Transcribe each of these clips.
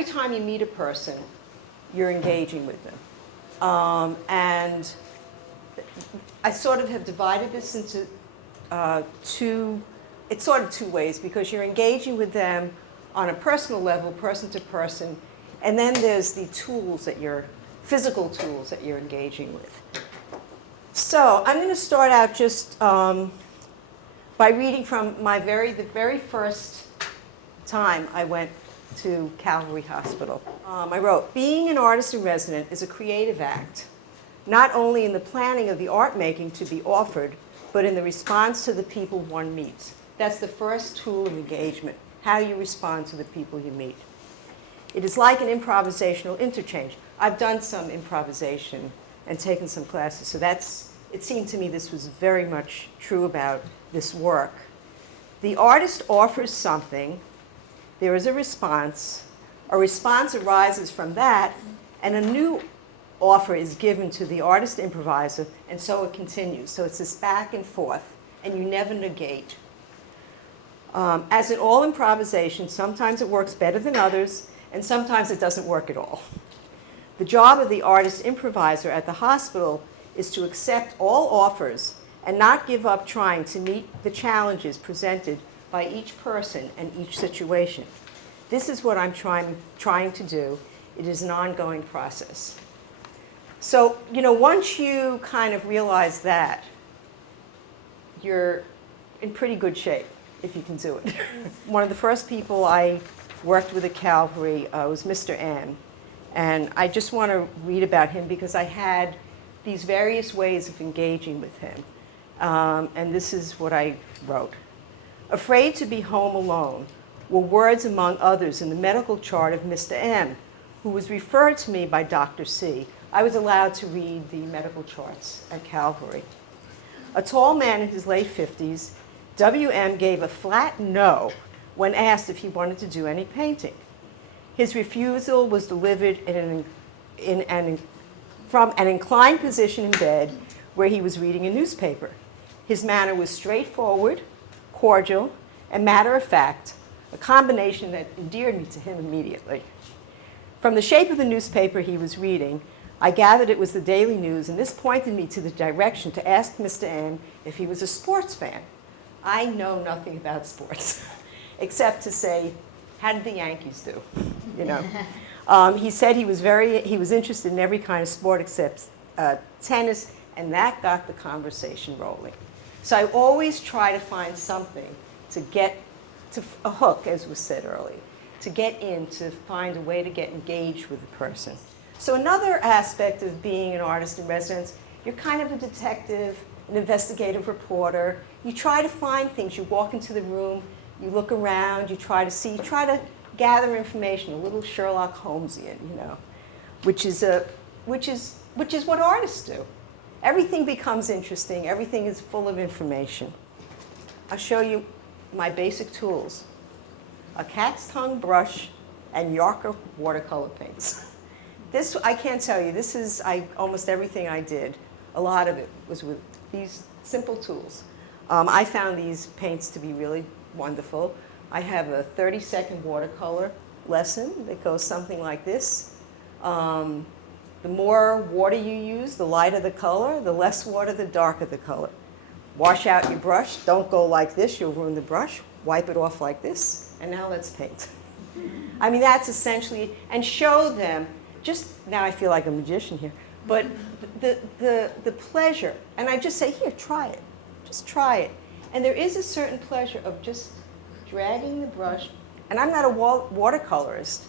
every time you meet a person, you're engaging with them. And I sort of have divided this into two ways, because you're engaging with them on a personal level, person to person, and then there's the physical tools that you're engaging with. So I'm going to start out just by reading from the very first time I went to Calvary Hospital. I wrote, "Being an artist in residence is a creative act, not only in the planning of the art making to be offered, but in the response to the people one meets." That's the first tool of engagement, how you respond to the people you meet. It is like an improvisational interchange. I've done some improvisation and taken some classes, so it seemed to me this was very much true about this work. The artist offers something, there is a response arises from that, and a new offer is given to the artist improviser, and so it continues. So it's this back and forth, and you never negate. As in all improvisation, sometimes it works better than others, and sometimes it doesn't work at all. The job of the artist improviser at the hospital is to accept all offers and not give up trying to meet the challenges presented by each person and each situation. This is what I'm trying to do. It is an ongoing process. So, once you kind of realize that, you're in pretty good shape if you can do it. One of the first people I worked with at Calvary was Mr. M. And I just want to read about him because I had these various ways of engaging with him. And this is what I wrote. "Afraid to be home alone were words among others in the medical chart of Mr. M, who was referred to me by Dr. C. I was allowed to read the medical charts at Calvary. A tall man in his late 50s, W.M. gave a flat no when asked if he wanted to do any painting. His refusal was delivered from an inclined position in bed where he was reading a newspaper. His manner was straightforward, cordial, and matter of fact, a combination that endeared me to him immediately. From the shape of the newspaper he was reading, I gathered it was the Daily News, and this pointed me to the direction to ask Mr. M if he was a sports fan. I know nothing about sports, except to say, how did the Yankees do? He said he was interested in every kind of sport except tennis, and that got the conversation rolling. So I always try to find something to get to a hook, as was said earlier, to get in, to find a way to get engaged with the person. So another aspect of being an artist in residence, you're kind of a detective, an investigative reporter. You try to find things. You walk into the room, you look around, you try to gather information, a little Sherlock Holmesian, which is what artists do. Everything becomes interesting. Everything is full of information. I'll show you my basic tools: a cat's tongue brush and Yorker watercolor paints. This, I can't tell you, almost everything I did, a lot of it was with these simple tools. I found these paints to be really wonderful. I have a 30-second watercolor lesson that goes something like this. The more water you use, the lighter the color. The less water, the darker the color. Wash out your brush. Don't go like this. You'll ruin the brush. Wipe it off like this. And now let's paint. I mean, that's essentially, and show them, now I feel like a magician here, but the pleasure. And I just say, here, try it. Just try it. And there is a certain pleasure of just dragging the brush. And I'm not a watercolorist,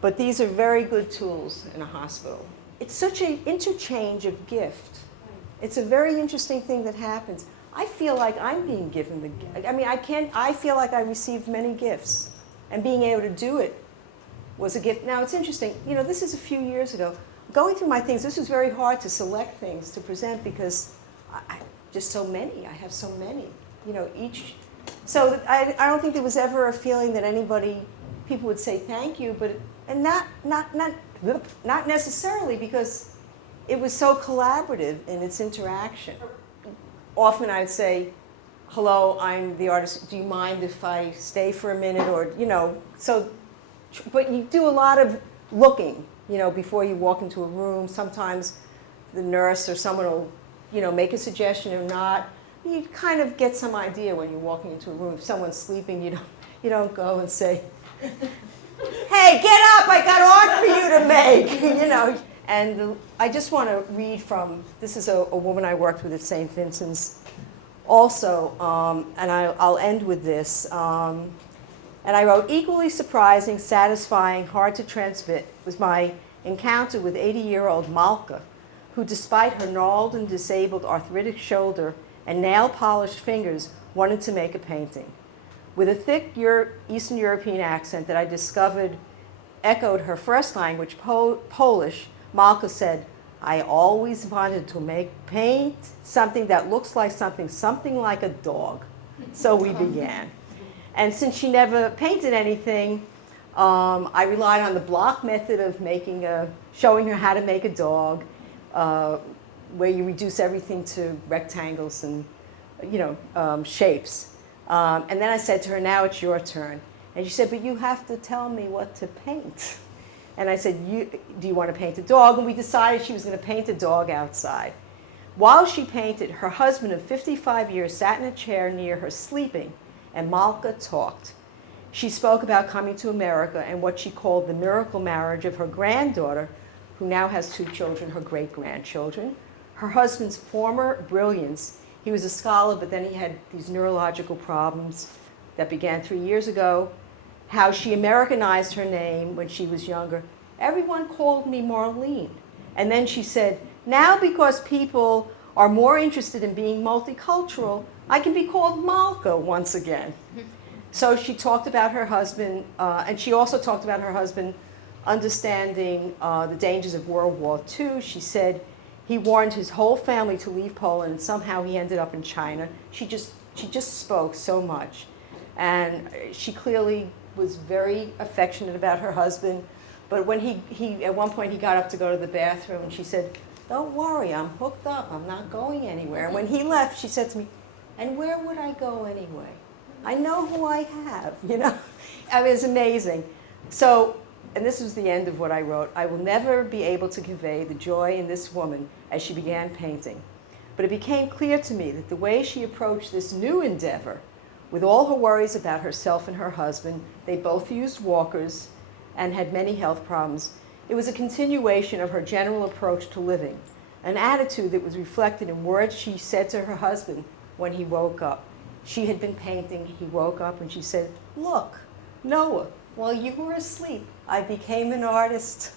but these are very good tools in a hospital. It's such an interchange of gift. It's a very interesting thing that happens. I feel like I'm being given the gift. I feel like I received many gifts. And being able to do it was a gift. Now, it's interesting. This is a few years ago. Going through my things, this was very hard to select things to present because just so many. I have so many. Each. So I don't think there was ever a feeling that people would say thank you, and not necessarily, because it was so collaborative in its interaction. Often I would say, hello, I'm the artist. Do you mind if I stay for a minute? Or, so but you do a lot of looking, before you walk into a room. Sometimes the nurse or someone will, make a suggestion or not. You kind of get some idea when you're walking into a room. If someone's sleeping, you don't go and say, "Hey, get up! I got art for you to make," And I just want to read from, this is a woman I worked with at St. Vincent's also, and I'll end with this. And I wrote, "Equally surprising, satisfying, hard to transmit was my encounter with 80-year-old Malka, who despite her gnarled and disabled arthritic shoulder and nail-polished fingers wanted to make a painting. With a thick Eastern European accent that I discovered echoed her first language, Polish, Malka said, 'I always wanted to paint something that looks like something like a dog.' So we began. And since she never painted anything, I relied on the block method of showing her how to make a dog, where you reduce everything to rectangles and shapes. And then I said to her, 'Now it's your turn.' And she said, 'But you have to tell me what to paint.' And I said, 'Do you want to paint a dog?' And we decided she was going to paint a dog outside. While she painted, her husband of 55 years sat in a chair near her sleeping, and Malka talked. She spoke about coming to America and what she called the miracle marriage of her granddaughter, who now has 2 children, her great-grandchildren, her husband's former brilliance. He was a scholar, but then he had these neurological problems that began 3 years ago. How she Americanized her name when she was younger. 'Everyone called me Marlene.' And then she said, 'Now because people are more interested in being multicultural, I can be called Malka once again.' So she talked about her husband, and she also talked about her husband understanding the dangers of World War II. She said he warned his whole family to leave Poland, and somehow he ended up in China. She just spoke so much. And she clearly was very affectionate about her husband. But when he at one point he got up to go to the bathroom, and she said, 'Don't worry, I'm hooked up. I'm not going anywhere.' And when he left, she said to me, 'And where would I go anyway? I know who I have,' I mean, it's amazing. So, and this was the end of what I wrote, 'I will never be able to convey the joy in this woman as she began painting. But it became clear to me that the way she approached this new endeavor, with all her worries about herself and her husband, they both used walkers and had many health problems, it was a continuation of her general approach to living, an attitude that was reflected in words she said to her husband when he woke up. She had been painting, he woke up, and she said, 'Look, Noah, while you were asleep, I became an artist.'"